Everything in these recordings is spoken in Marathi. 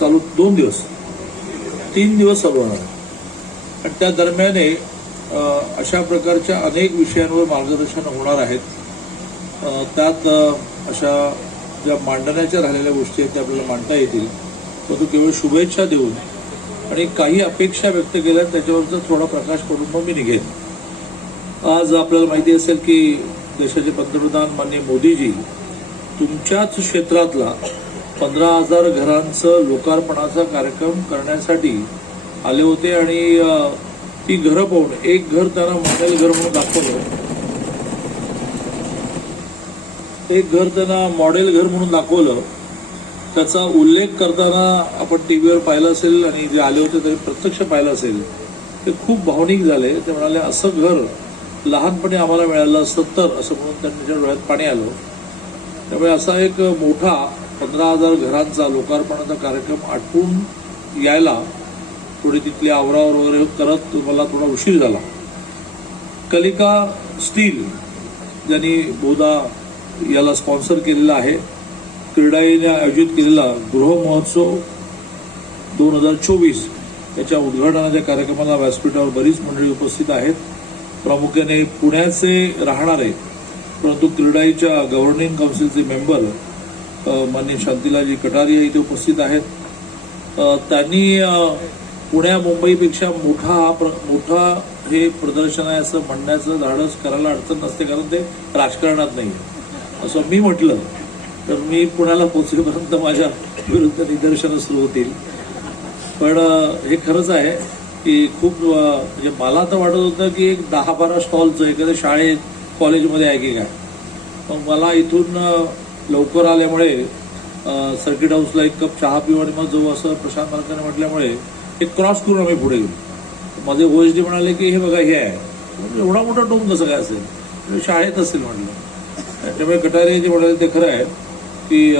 चालू दोन दिवस. तीन दिवस चालू होणार. आणि त्या दरम्याने अशा प्रकारच्या अनेक विषयांवर मार्गदर्शन होणार आहेत. त्यात अशा ज्या मांडण्याच्या राहिलेल्या गोष्टी आहेत त्या आपल्याला मांडता येतील. परंतु केवळ शुभेच्छा देऊन आणि काही अपेक्षा व्यक्त केल्या त्याच्यावरचा थोडा प्रकाश पडून मग मी निघेन. आज आपल्याला माहिती असेल की देशाचे पंतप्रधान माननीय मोदीजी तुमच्याच क्षेत्रातला पंधरा हजार घरांचं लोकार्पणाचा कार्यक्रम करण्यासाठी आले होते आणि ती घरं पाहून एक घर त्यांना मॉडेल घर म्हणून दाखवलं. एक घर त्यांना मॉडेल घर म्हणून दाखवलं. त्याचा उल्लेख करताना आपण टी व्हीवर पाहिलं असेल आणि जे आले होते तरी प्रत्यक्ष पाहिलं असेल. ते खूप भावनिक झाले. ते म्हणाले असं घर लहानपणी आम्हाला मिळालं असतं तर असं म्हणून त्यांच्या डोळ्यात पाणी आलं. त्यामुळे असा एक मोठा पंधरा हजार घरांचा लोकार्पणाचा कार्यक्रम आटपून यायला थोडी तिथली आवरावर वगैरे करत मला थोडा उशीर झाला. कलिका स्टील ज्यांनी बोधा याला स्पॉन्सर केलेला आहे क्रीडाईने आयोजित केलेला गृहमहोत्सव दोन हजार चोवीस याच्या उद्घाटनाच्या कार्यक्रमाला व्यासपीठावर बरीच मंडळी उपस्थित आहेत. प्रामुख्याने पुण्याचे राहणारे परंतु क्रीडाईच्या गव्हर्निंग काउन्सिलचे मेंबर अ, माननीय शांतीलाजी कटारिया इथे उपस्थित आहेत. त्यांनी पुण्या मुंबईपेक्षा मोठा हा प्र- मोठा हे प्रदर्शन आहे असं म्हणण्याचं धाडस करायला अडचण नसते कारण ते राजकारणात नाही असं मी म्हटलं तर मी पुण्याला पोचेपर्यंत माझ्या विरुद्ध निदर्शनं सुरू होतील. पण हे खरंच आहे की खूप म्हणजे मला तर वाटत होतं की एक दहा बारा स्टॉलचं एखाद्या शाळेत कॉलेजमध्ये आहे की काय. मग मला इथून लवकर आल्यामुळे सर्किट हाऊसला एक कप चहा पिऊ आणि मग जाऊ असं प्रशांत मार्गाने म्हटल्यामुळे एक क्रॉस करून आम्ही पुढे गेलो. माझे ओएसडी म्हणाले की हे बघा हे आहे. म्हणजे एवढा मोठा डोंग कसं काय असेल? शाळेत असेल म्हटलं. त्यामुळे कटारे जे म्हणाले ते खरं आहे की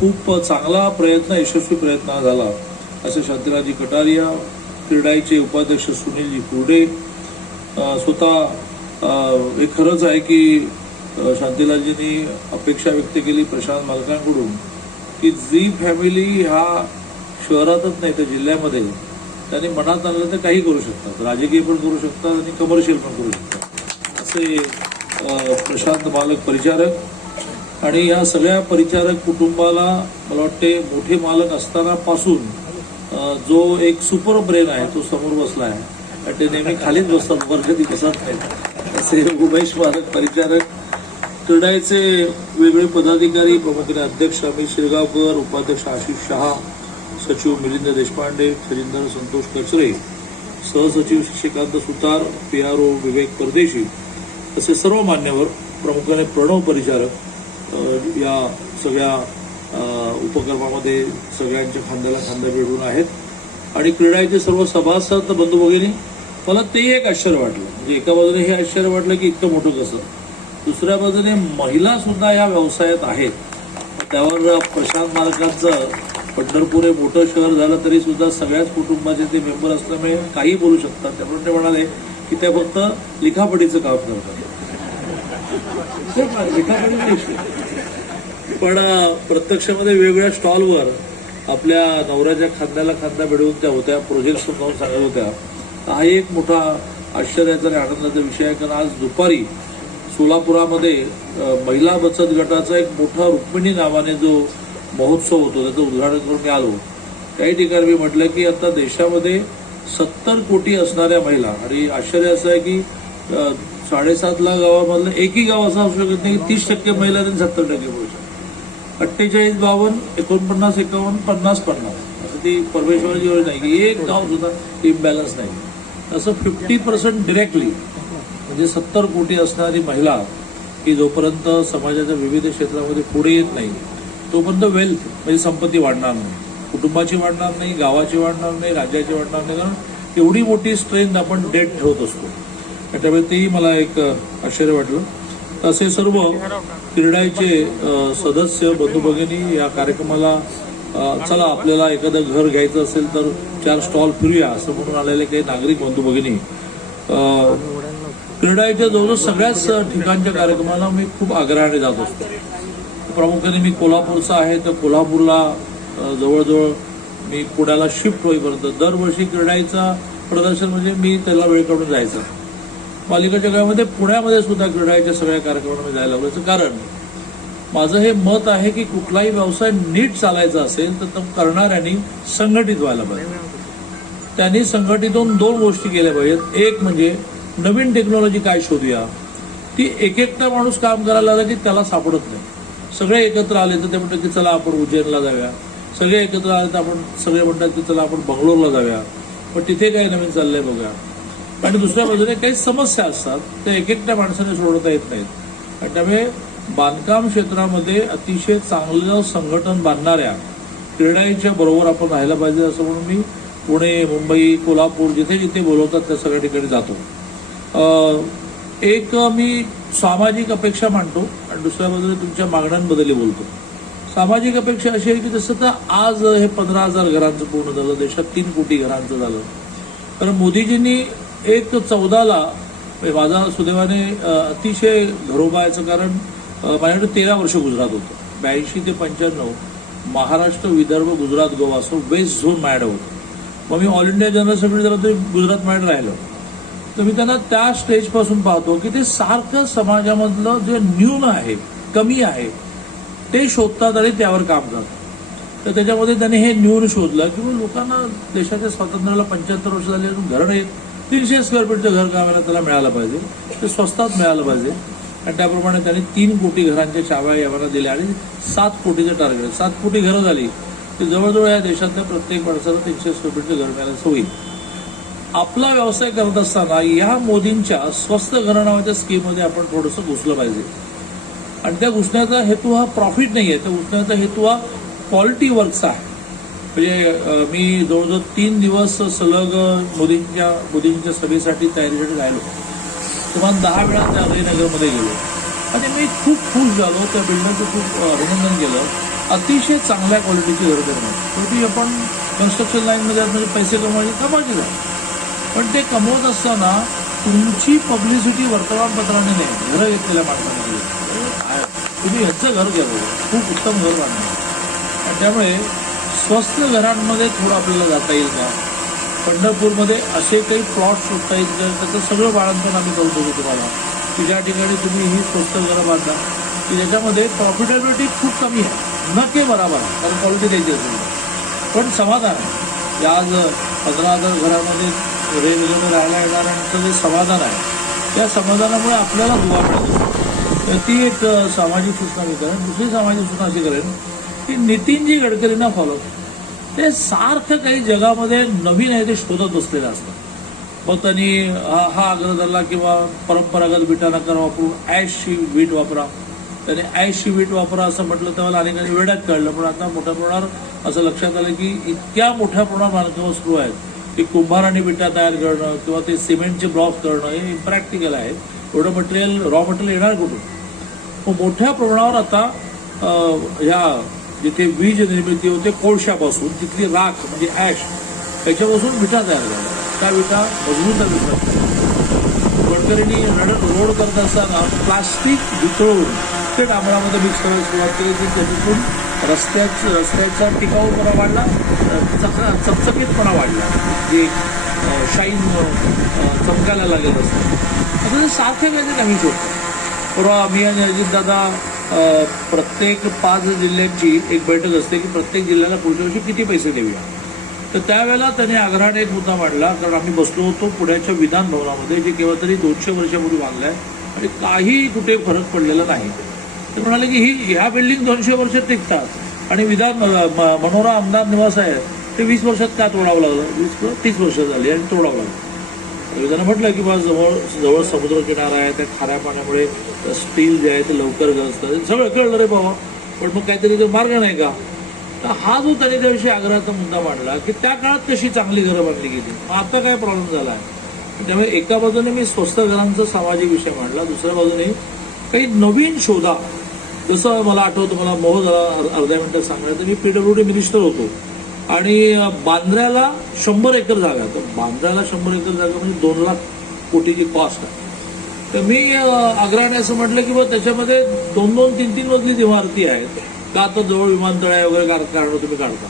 खूप चांगला प्रयत्न यशस्वी प्रयत्न झाला. असे शांतीराजी कटारिया क्रीडाईचे उपाध्यक्ष सुनीलजी कुर्डे स्वतः हे खरंच आहे की शांतीलालजींनी अपेक्षा व्यक्त केली प्रशांत मालकांकडून की झी फॅमिली हा शहरातच नाही तर जिल्ह्यामध्ये त्यांनी मनात आणलं तर काही करू शकतात. राजकीय पण करू शकतात आणि कमर्शियल पण करू शकतात. असे प्रशांत मालक परिचारक आणि या सगळ्या परिचारक कुटुंबाला मला वाटते मोठे मालक असताना पासून जो एक सुपर ब्रेन आहे तो समोर बसला आहे. आणि ते नेहमी खालीच बसतात वर कधी बसत नाही असे उमेश मालक परिचारक क्रीडाचे वेगळे पदाधिकारी प्रमुखाने अध्यक्ष अमित शिरगावकर उपाध्यक्ष आशिष शहा सचिव मिलिंद देशपांडे खजिनदार संतोष कचरे सहसचिव Shashikant Sutar P R O Vivek Pardeshi असे सर्व मान्यवर प्रामुख्याने प्रणव परिचारक या सगळ्या उपक्रमामध्ये सगळ्यांच्या खांद्याला खांदा भिडून आहेत. आणि क्रीडाईचे सर्व सभासद बंधू भगिनी मला ते एक आश्चर्य वाटलं. म्हणजे एका बाजूने हे आश्चर्य वाटलं की इतकं मोठं कसं? दुसऱ्या बाजूने महिला सुद्धा या व्यवसायात आहेत. त्यावर प्रशांत मालकांचं पंढरपूर हे मोठं शहर झालं तरी सुद्धा सगळ्याच कुटुंबाचे ते मेंबर असल्यामुळे काही बोलू शकतात. त्यामुळे ते म्हणाले की त्या फक्त लिखापडीचं काम करतात. ते पण प्रत्यक्षामध्ये वेगवेगळ्या स्टॉलवर आपल्या नवऱ्याच्या खांद्याला खांदा भिडवून त्या होत्या प्रोजेक्ट समजावून सांगत होत्या. हा एक मोठा आश्चर्याचा आणि आनंदाचा विषय आहे कारण आज दुपारी सोलापुरामध्ये महिला बचत गटाचा एक मोठा रुक्मिणी नावाने जो महोत्सव होतो त्याचं उद्घाटन करून मी आलो. काही ठिकाणी मी म्हटलं की आता देशामध्ये सत्तर कोटी असणाऱ्या महिला आणि आश्चर्य असं आहे की साडेसात लाख गावामधलं एकही गाव असं असू शकत नाही की तीस टक्के महिला आणि सत्तर टक्के पुरुष अठ्ठेचाळीस बावन्न एकोणपन्नास एकावन्न पन्नास पन्नास. असं ती परमेश्वराची योजना नाही की एक गाव सुद्धा इम्बॅलन्स नाही. असं फिफ्टी पर्सेंट डिरेक्टली म्हणजे सत्तर कोटी असणारी महिला की जोपर्यंत समाजाच्या विविध क्षेत्रामध्ये पुढे येत नाही तोपर्यंत वेल्थ म्हणजे संपत्ती वाढणार नाही. कुटुंबाची वाढणार नाही गावाची वाढणार नाही राज्याची वाढणार नाही. कारण एवढी मोठी स्ट्रेंथ आपण डेट ठेवत असतो. त्यामुळे तेही मला एक आश्चर्य वाटलं. असे सर्व क्रीडाचे सदस्य बंधू भगिनी या कार्यक्रमाला चला आपल्याला एखादं घर घ्यायचं असेल तर चार स्टॉल फिरूया असं म्हणून आलेले काही नागरिक बंधू भगिनी क्रीडाईच्या क्रीडाच्या जवळजवळ सगळ्याच ठिकाणच्या कार्यक्रमाला मी खूप आग्रहाने जात असतो. प्रामुख्याने मी कोल्हापूरचा आहे तर कोल्हापूरला जवळजवळ मी पुण्याला शिफ्ट होईपर्यंत दरवर्षी क्रीडाईचा प्रदर्शन म्हणजे मी त्याला वेळ काढून जायचा. पालिकेच्या काळामध्ये पुण्यामध्ये सुद्धा क्रीडाईच्या सगळ्या कार्यक्रमांना मी जायला लागलो कारण माझं हे मत आहे की कुठलाही व्यवसाय नीट चालायचा असेल तर तो करणाऱ्यांनी संघटित व्हायला पाहिजे. त्यांनी संघटित होऊन दोन गोष्टी केल्या पाहिजेत. एक म्हणजे नवीन टेक्नॉलॉजी काय शोधूया? ती एक एकटा माणूस काम करायला लागला की त्याला सापडत नाही. सगळे एकत्र आले तर ते म्हणतात की चला आपण उज्जैनला जाऊया. सगळे एकत्र आले तर आपण सगळे म्हणतात की चला आपण बंगलोरला जाऊया. पण तिथे काय नवीन चाललंय बघूया आणि दुसऱ्या बाजूने काही समस्या असतात त्या एक एकट्या माणसाने सोडवता येत नाहीत. आणि त्यामुळे बांधकाम क्षेत्रामध्ये अतिशय चांगलं संघटन बांधणाऱ्या क्रीडाईच्या बरोबर आपण राहायला पाहिजे असं म्हणून मी पुणे मुंबई कोल्हापूर जिथे जिथे बोलवतात त्या सगळ्या ठिकाणी जातो. एक मी सामाजिक अपेक्षा मांडतो आणि दुसऱ्या बाजूने तुमच्या मागण्यांबद्दल बोलतो. सामाजिक अपेक्षा अशी आहे की जसं तर आज हे पंधरा हजार घरांचं पूर्ण झालं देशात तीन कोटी घरांचं झालं. तर मोदीजींनी एक चौदाला म्हणजे माझा सुदैवाने अतिशय घरोबायचं कारण माझ्याकडे तेरा वर्ष गुजरात होतं. ब्याऐंशी ते पंच्याण्णव महाराष्ट्र विदर्भ गुजरात गोवा असं वेस्ट झोन माझ्याकडे होतं. मग मी ऑल इंडिया जनरल सेक्रेटरी झालं तरी गुजरात माझ्याकडे राहिलं. तर मी त्यांना त्या स्टेजपासून पाहतो की ते सारखं समाजामधलं जे न्यून आहे कमी आहे ते शोधतात आणि त्यावर काम करतात. तर त्याच्यामध्ये त्यांनी हे न्यून शोधलं की लोकांना देशाच्या स्वातंत्र्याला पंच्याहत्तर वर्ष झाली अजून घर नाही तीनशे स्क्वेअर फीटचं घर कामाला त्याला मिळालं पाहिजे. ते स्वस्तात मिळालं पाहिजे. आणि त्याप्रमाणे त्यांनी तीन कोटी घरांच्या चाव्या यावाला दिल्या आणि सात कोटीचं टार्गेट सात कोटी घरं झाली. की जवळजवळ या देशातल्या प्रत्येक माणसाला तीनशे स्क्वेअर फीटचं घर मिळायला होईल. आपला व्यवसाय करत असताना या मोदींच्या स्वस्त घर स्कीममध्ये आपण थोडंसं घुसलं पाहिजे. आणि त्या घुसण्याचा हेतू हा प्रॉफिट नाही आहे त्या घुसण्याचा हेतू हा क्वालिटी वर्कचा आहे. म्हणजे मी जवळजवळ तीन दिवस सलग मोदींच्या मोदींच्या सभेसाठी तयारीसाठी राहिलो. तुम्हाला दहा वेळा त्या अभयनगरमध्ये गेलो. आणि मी खूप खुश झालो. त्या बिल्डरचं खूप अभिनंदन केलं. अतिशय चांगल्या क्वालिटीची गरज करणार शेवटी आपण कन्स्ट्रक्शन लाईनमध्ये म्हणजे पैसे कमवायचे कमायचे झाले? पण ते कमवत असताना तुमची पब्लिसिटी वर्तमानपत्राने नाही घरं घेतलेल्या माणसाने केली. काय? तुम्ही ह्याचं घर घ्या खूप उत्तम घर बांधलं. आणि त्यामुळे स्वस्त घरांमध्ये थोडं आपल्याला जाता येईल का? पंढरपूरमध्ये असे काही प्लॉट शोधता येईल त्याचं सगळं बाळंतपण आम्ही करू शकतो तुम्हाला. की ज्या ठिकाणी तुम्ही ही स्वस्त घरं बांधा की ज्याच्यामध्ये प्रॉफिटेबिलिटी खूप कमी आहे. न के बराबर कारण क्वालिटी द्यायची असेल. पण समाधान आहे. आज पंधरा हजार घरामध्ये रेल्वेने राहायला येणाऱ्यांचं जे समाधान आहे त्या समाधानामुळे आपल्याला दुवा तर ती एक सामाजिक सूचना मी करेन. दुसरी सामाजिक सूचना अशी करेन की नितीनजी गडकरींना फॉलो ते सारखं काही जगामध्ये नवीन आहे ते शोधत बसलेले असतात. मग त्यांनी हा आग्रह धरला किंवा परंपरागत विटा वापरून ॲशची वीट वापरा. त्याने ॲशची वीट वापरा असं म्हटलं तेव्हा अनेकांनी वेड्यात कळलं पण आता मोठ्या प्रमाणावर असं लक्षात आलं की इतक्या मोठ्या प्रमाणात बांधकामं सुरू आहेत. ते कुंभाराने विटा तयार करणं किंवा ते सिमेंटचे ब्लॉक करणं हे इम्प्रॅक्टिकल आहे. एवढं मटेरियल रॉ मटेरियल येणार कुठून? मग मोठ्या प्रमाणावर आता ह्या जिथे वीज निर्मिती होते कोळशापासून तिथली राख म्हणजे ॲश त्याच्यापासून विटा तयार झाल्या. त्या विटा मजबूत विटा गडकरींनी रड रोड करत असताना प्लास्टिक वितळून प्रत्येक डांबरामध्ये मिक्स करायला सुरुवात केली की त्याच्यातून रस्त्याच रस्त्याचा टिकाऊपणा वाढला. चक चकचकीतपणा वाढला. जे शाईन चमकायला लागत असतं. आता ते सारखे काहीतरी काही होतं परवा आम्ही आणि अजितदादा प्रत्येक पाच जिल्ह्यांची एक बैठक असते की प्रत्येक जिल्ह्याला पुढच्या वर्षी किती पैसे देऊया. तर त्यावेळेला त्याने आग्रहाने एक मुद्दा मांडला. कारण आम्ही बसलो होतो पुण्याच्या विधान भवनामध्ये जे केव्हा तरी दोनशे वर्षापूर्वी बांधलं आहे आणि काही कुठे फरक पडलेला नाही. ते म्हणाले की ही ह्या बिल्डिंग दोनशे वर्ष टिकतात आणि विधान म- मनोरा आमदार निवास आहे ते वीस वर्षात का तोडावं लागलं? वीस तीस वर्ष झाली आणि तोडावं लागलं. विधानं म्हटलं की बा जवळ जवळ समुद्र किनारा आहे. त्या खाऱ्या पाण्यामुळे स्टील जे आहे ते लवकर गळतं सगळं कळलं रे बाबा. पण मग काहीतरी तो मार्ग नाही का? तर हा जो त्याने त्याविषयी आग्रहाचा मुद्दा मांडला की त्या काळात कशी चांगली घरं बांधली गेली? मग आता काय प्रॉब्लेम झाला आहे? त्यामुळे एका बाजूने मी स्वस्त घरांचा सामाजिक विषय मांडला. दुसऱ्या बाजूने काही नवीन शोधा जसं मला आठवतं मला मोह झाला अर्ध्या मिनिटात सांगायचं. मी पीडब्ल्यू डी मिनिस्टर होतो. आणि बांद्र्याला शंभर एकर जागा. तर बांद्र्याला शंभर एकर जागा म्हणजे दोन लाख कोटीची कॉस्ट आहे. तर मी आग्राने आग्रहाने असं म्हटलं की बघ त्याच्यामध्ये दोन दोन तीन तीन मजली इमारती आहेत. का आता जवळ विमानतळ आहे वगैरे कार- कारण तुम्ही काढता.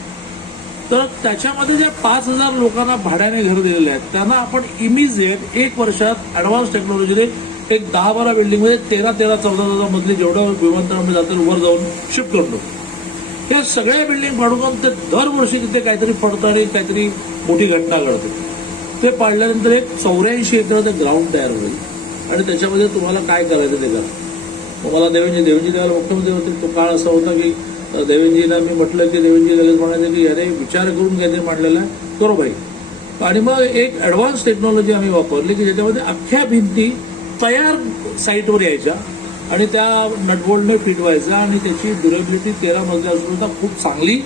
तर त्याच्यामध्ये ज्या पाच हजार लोकांना भाड्याने घर दिलेले आहेत त्यांना आपण इमिजिएट एक वर्षात ऍडव्हान्स टेक्नॉलॉजीने एक दहा बारा बिल्डिंगमध्ये तेरा तेरा चौदा चौदा मधले जेवढं विमानतळामध्ये जातात वर जाऊन शिफ्ट करतो या सगळ्या बिल्डिंग पाडून ते दरवर्षी तिथे काहीतरी पडतं आणि काहीतरी मोठी घटना घडते. ते पाडल्यानंतर एक चौऱ्याऐंशी एकराचं ग्राउंड तयार होईल. आणि त्याच्यामध्ये तुम्हाला काय करायचं ते करा. मग मला देवेंजी देवेंजी देवाला मुख्यमंत्री होते. तो काळ असा होता की देवेंजीला मी म्हटलं की देवेंजी लगेच म्हणायचं की याने विचार करून काहीतरी मांडलेला आहे करो भाई. आणि मग एक ॲडव्हान्स टेक्नॉलॉजी आम्ही वापरली की ज्याच्यामध्ये अख्ख्या भिंती तयार साईटवर यायच्या आणि त्या नटबोल्डने फिट व्हायच्या आणि त्याची ड्युरेबिलिटी तेरा मजल्या असून सुद्धा खूप चांगली.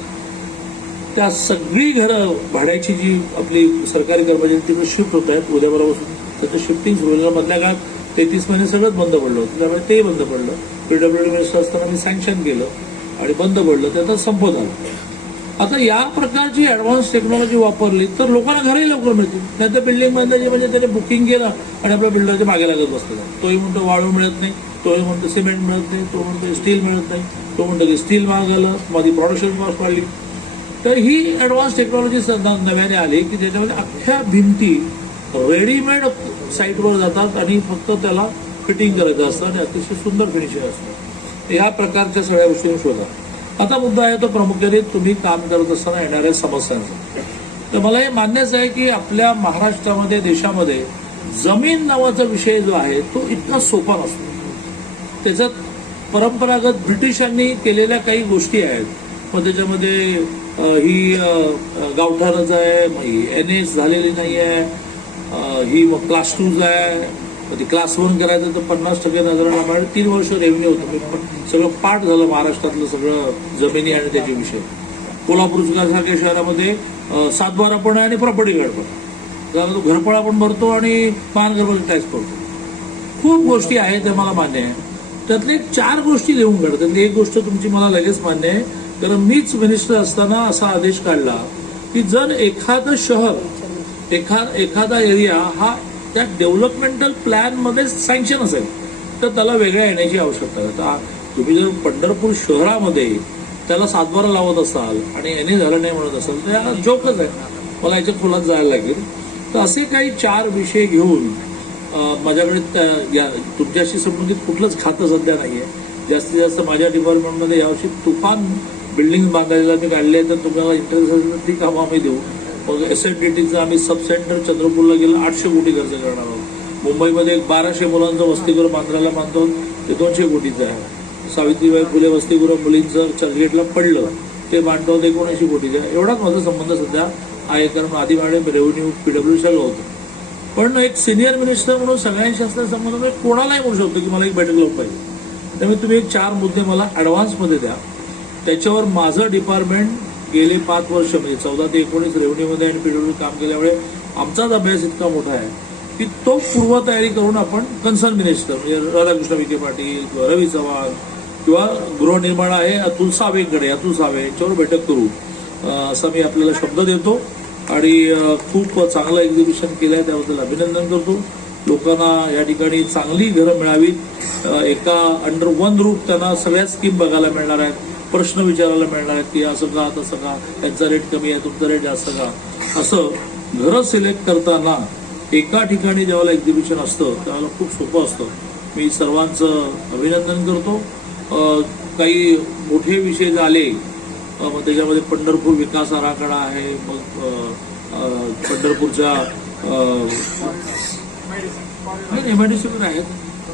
त्या सगळी घरं भाड्याची जी आपली सरकारी कर्मचारी तिकडे शिफ्ट होत आहेत उद्यापासून. त्याचं शिफ्टिंग सुरू झालं मधल्या काळात तेहतीस महिने सगळंच बंद पडलं होतं. त्यामुळे तेही बंद पडलं. पीडब्ल्यूडी मिनिस्टर असताना मी सँक्शन केलं आणि बंद पडलं. त्याचा संप झाला आता या प्रकारची ॲडव्हान्स टेक्नॉलॉजी वापरली तर लोकांना घरही लवकर मिळतील. नाही तर बिल्डिंग जे म्हणजे त्याने बुकिंग केलं आणि आपल्या बिल्डरच्या मागे लागत बसतात तोही म्हणतो वाळू मिळत नाही तोही म्हणतो सिमेंट मिळत नाही तो म्हणतो स्टील मिळत नाही तो म्हणतो की स्टील महाग माझी प्रोडक्शन कॉस्ट वाढली. तर ही ॲडव्हान्स टेक्नॉलॉजी सध्या नव्याने आली की ज्याच्यामध्ये अख्ख्या भिंती रेडीमेड साईटवर जातात आणि फक्त त्याला फिटिंग करायचं असतं आणि अतिशय सुंदर फिनिशिंग असतं. ह्या प्रकारच्या सगळ्या गोष्टी शोधा. आता मुद्दा आहे तो प्रामुख्याने तुम्ही काम करत असताना येणाऱ्या समस्यांचा. तर मला हे मान्यच आहे की आपल्या महाराष्ट्रामध्ये देशामध्ये जमीन नावाचा विषय जो आहे तो इतका सोपा नसतो. त्याच्यात परंपरागत ब्रिटिशांनी केलेल्या काही गोष्टी आहेत. मग त्याच्यामध्ये ही अ, गावठाणच आहे एन एस झालेली नाही आहे ही मग क्लास टूज आहे मग ती क्लास वन करायचं तर पन्नास टक्के नजरांना मिळेल तीन वर्ष रेव्हेन्यू होतं पण सगळं पाठ झालं महाराष्ट्रातलं सगळं जमिनी आणि त्याचे विषय. कोल्हापूर सारख्या शहरामध्ये सातबारा पण आहे आणि प्रॉपर्टी कार्ड पण. तो घरपळा पण भरतो आणि महानगरपालिका टॅक्स भरतो. खूप गोष्टी आहेत त्या मला मान्य आहे. त्यातले चार गोष्टी लिहून घडतात त्यातली एक गोष्ट तुमची मला लगेच मान्य आहे. कारण मीच मिनिस्टर असताना असा आदेश काढला की जर एखादं शहर एखा एखादा एरिया हा त्या डेव्हलपमेंटल प्लॅनमध्ये सँक्शन असेल तर त्याला वेगळ्या येण्याची आवश्यकता आहे. आता तुम्ही जर पंढरपूर शहरामध्ये त्याला सातबारा लावत असाल आणि याने झालं नाही म्हणत असाल तर याला जोकच आहे. मला याच्या खोलात जायला लागेल. तर असे काही चार विषय घेऊन माझ्याकडे त्या- या तुमच्याशी संबंधित कुठलंच खातं सध्या नाही आहे जास्तीत जास्त माझ्या डिपार्टमेंटमध्ये यावर्षी तुफान बिल्डिंग बांधायला मी काढले तर तुम्हाला इंटरेस्ट असेल तर ती कामं आम्ही देऊ. मग एस एन डी टीचं आम्ही सब सेंटर चंद्रपूरला गेलं आठशे कोटी खर्च करणार आहोत. मुंबईमध्ये एक बाराशे मुलांचं वसतिगृह बांधरायला बांधतो ते दोनशे कोटीचं आहे. सावित्रीबाई फुले वसतिगृह मुलींचं चर्चगेटला पडलं ते बांधतो ते एकोणऐंशी कोटीचं आहे. एवढाच माझा संबंध सध्या आहे कारण आधी मॅडम रेव्हेन्यू पीडब्ल्यू सगळं होतं. पण एक सिनियर मिनिस्टर म्हणून सगळ्यांशी असल्या संबंध कोणालाही म्हणू शकतो की मला एक बैठक लावून पाहिजे. त्यामुळे तुम्ही एक चार मुद्दे मला ॲडव्हान्समध्ये द्या. त्याच्यावर माझं डिपार्टमेंट गेले पाच वर्ष म्हणजे चौदा ते एकोणीस रेव्हन्यूमध्ये आणि पीडब्ल्यू काम केल्यामुळे आमचाच अभ्यास इतका मोठा आहे की तो पूर्वतयारी करून आपण कन्सर्न मिनिस्टर म्हणजे राधाकृष्ण विखे पाटील किंवा रवी चव्हाण किंवा गृहनिर्माण आहे अतुल सावेकडे अतुल सावे यांच्यावर बैठक करू. असा मी आपल्याला शब्द देतो आणि खूप चांगलं एक्झिबिशन केलं आहे त्याबद्दल अभिनंदन करतो. लोकांना या ठिकाणी चांगली घरं मिळावीत. एका अंडर वन रूट त्यांना सगळ्या स्कीम बघायला मिळणार आहेत. प्रश्न विचारायला मिळणार आहेत की असं का तसं का त्यांचा रेट कमी आहे तुमचा रेट जास्त का? असं घरं सिलेक्ट करताना एका ठिकाणी ज्यावेळेला एक्झिबिशन असतं त्यावेळेला खूप सोपं असतं. मी सर्वांचं अभिनंदन करतो. काही मोठे विषय झाले मग त्याच्यामध्ये पंढरपूर विकास आराखडा आहे मग अ, अ, पंढरपूरच्या एमआयडीसी पण आहेत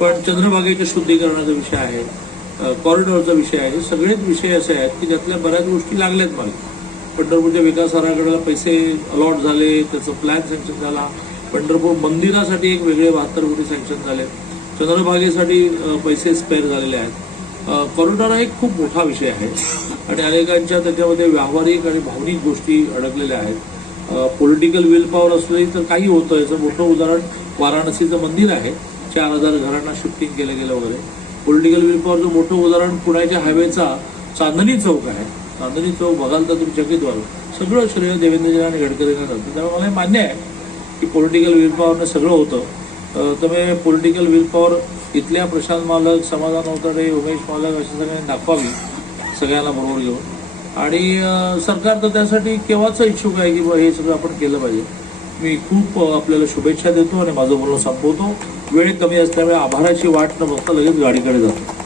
पण चंद्रभागेच्या शुद्धीकरणाचा विषय आहे. कॉरिडॉरचा विषय आहे. हे सगळेच विषय असे आहेत की ज्यातल्या बऱ्याच गोष्टी लागल्यात मला. पंढरपूरच्या विकास आराखड्याला पैसे अलॉट झाले त्याचं प्लॅन सँक्शन झाला. पंढरपूर मंदिरासाठी एक वेगळे बहात्तर कोटी सँक्शन झाले. चंद्रभागेसाठी पैसे स्पेअर झालेले आहेत. कॉरिडॉर हा एक खूप मोठा विषय आहे. आणि अनेकांच्या त्याच्यामध्ये व्यावहारिक आणि भावनिक गोष्टी अडकलेल्या आहेत. पॉलिटिकल विल पॉवर असली तर काही होतं. याचं मोठं उदाहरण वाराणसीचं मंदिर आहे. चार हजार घरांना शिफ्टिंग केलं गेलं वगैरे. पॉलिटिकल विल पॉवरचं मोठं उदाहरण पुण्याच्या हायवेचा चांदणी चौक आहे. चांदणी चौक बघाल तर तुम्ही चकित व्हाल सगळं श्रेय देवेंद्रजी आणि गडकरींना जातं त्यामुळे मला हे मान्य आहे की पॉलिटिकल विल पॉवरनं सगळं होतं. त्यामुळे पॉलिटिकल विल पॉवर इथल्या प्रशांत मालक समाधान अवतडे उमेश मालक अशा सगळ्यांनी दाखवावी सगळ्यांना बरोबर घेऊन. आणि सरकार तर त्यासाठी केव्हाच इच्छुक आहे की बुवा हे सगळं आपण केलं पाहिजे? मी खूप आपल्याला शुभेच्छा देतो आणि माझं बोलणं संपवतो. वेळ कमी असल्यामुळे आभाराची वाट न बघता लगेच गाडीकडे जातो.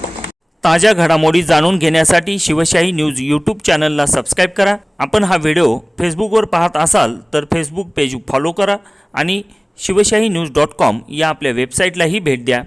ताज्या घडामोडी जाणून घेण्यासाठी शिवशाही न्यूज यूट्यूब चॅनलला सबस्क्राईब करा. आपण हा व्हिडिओ फेसबुकवर पाहत असाल तर फेसबुक पेज फॉलो करा आणि शिवशाही न्यूज डॉट कॉम या आपल्या वेबसाईटलाही भेट द्या.